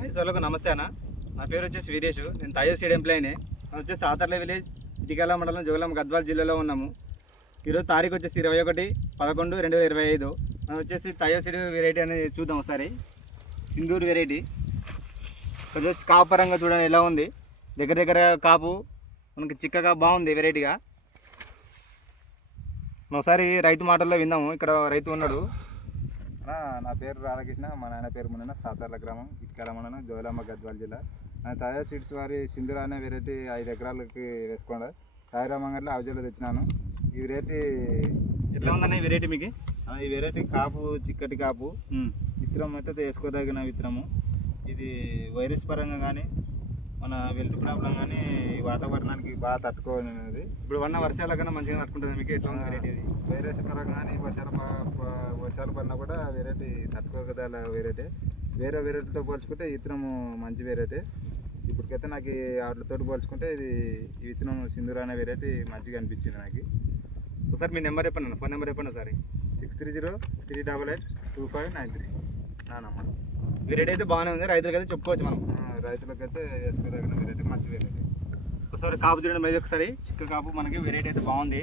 రైతులకు నమస్తే అన్న. నా పేరు వచ్చేసి వీరేష్. నేను తాయో సీడ్ ఎంప్లాయీని. మనం వచ్చేసి ఆతర్ల విలేజ్, ఇటికాల మండలం, జోగులాంబ గద్వాల్ జిల్లాలో ఉన్నాము. ఈరోజు తారీఖు వచ్చేసి 21/11/2025. మనం వచ్చేసి తాయో సీడ్ వెరైటీ అనేది చూద్దాం ఒకసారి. సింధూర్ వెరైటీ వచ్చేసి కాపు పరంగా చూడండి ఎలా ఉంది. దగ్గర దగ్గర కాపు మనకి చిక్కగా బాగుంది వెరైటీగా. ఒకసారి రైతు మాటల్లో విందాము. ఇక్కడ రైతు ఉన్నాడు. నా పేరు రాధాకృష్ణ, మా నాయన పేరు మున్న, సాతార్ల గ్రామం, ఇటుకాల మండలం, జోగులాంబ గద్వాల్ జిల్లా. తాజా సీడ్స్ వారి సింధూర్ అనే వెరైటీ 5 ఎకరాలకి వేసుకోండి. సాయిరామంగట్లో అవజలో తెచ్చినాను. ఈ వెరైటీ ఎట్లా ఉందన్న ఈ వెరైటీ మీకు? ఈ వెరైటీ కాపు చిక్కటి కాపు, విత్తనం అయితే వేసుకోదగిన విత్తనము. ఇది వైరస్ పరంగా కానీ మన వెల్ట్ ప్రాబ్లం కానీ వాతావరణానికి బాగా తట్టుకోనేది. ఇప్పుడు వన్న వర్షాల కన్నా మంచిగా తట్టుకుంటుంది మీకు. ఎట్లా ఉంది వెరైటీ? వైరస్ పరంగా కానీ వర్షాలు పడినా కూడా వెరైటీ తట్టుకోగల వెరైటీ. వేరే వెరైటీతో పోల్చుకుంటే ఈ విత్తనము మంచి వెరైటీ. ఇప్పటికైతే నాకు వాటితో పోల్చుకుంటే ఈ విత్తనం సింధూర్ అనే వెరైటీ మంచిగా అనిపించింది నాకు. ఒకసారి మీ నెంబర్ చెప్పండి, ఫోన్ నెంబర్ చెప్పండి ఒకసారి. 6303882593 నా నెంబర్. వెరైటీ అయితే బాగానే ఉంది, రైతులకి అయితే చెప్పుకోవచ్చు మనం. రైతులకైతే వేసుకోదగిన వెరైటీ, మంచి వెరైటీ. ఒకసారి కాపు చూడండి మీద ఒకసారి. చిక్క కాపు మనకి వెరైటీ అయితే బాగుంది.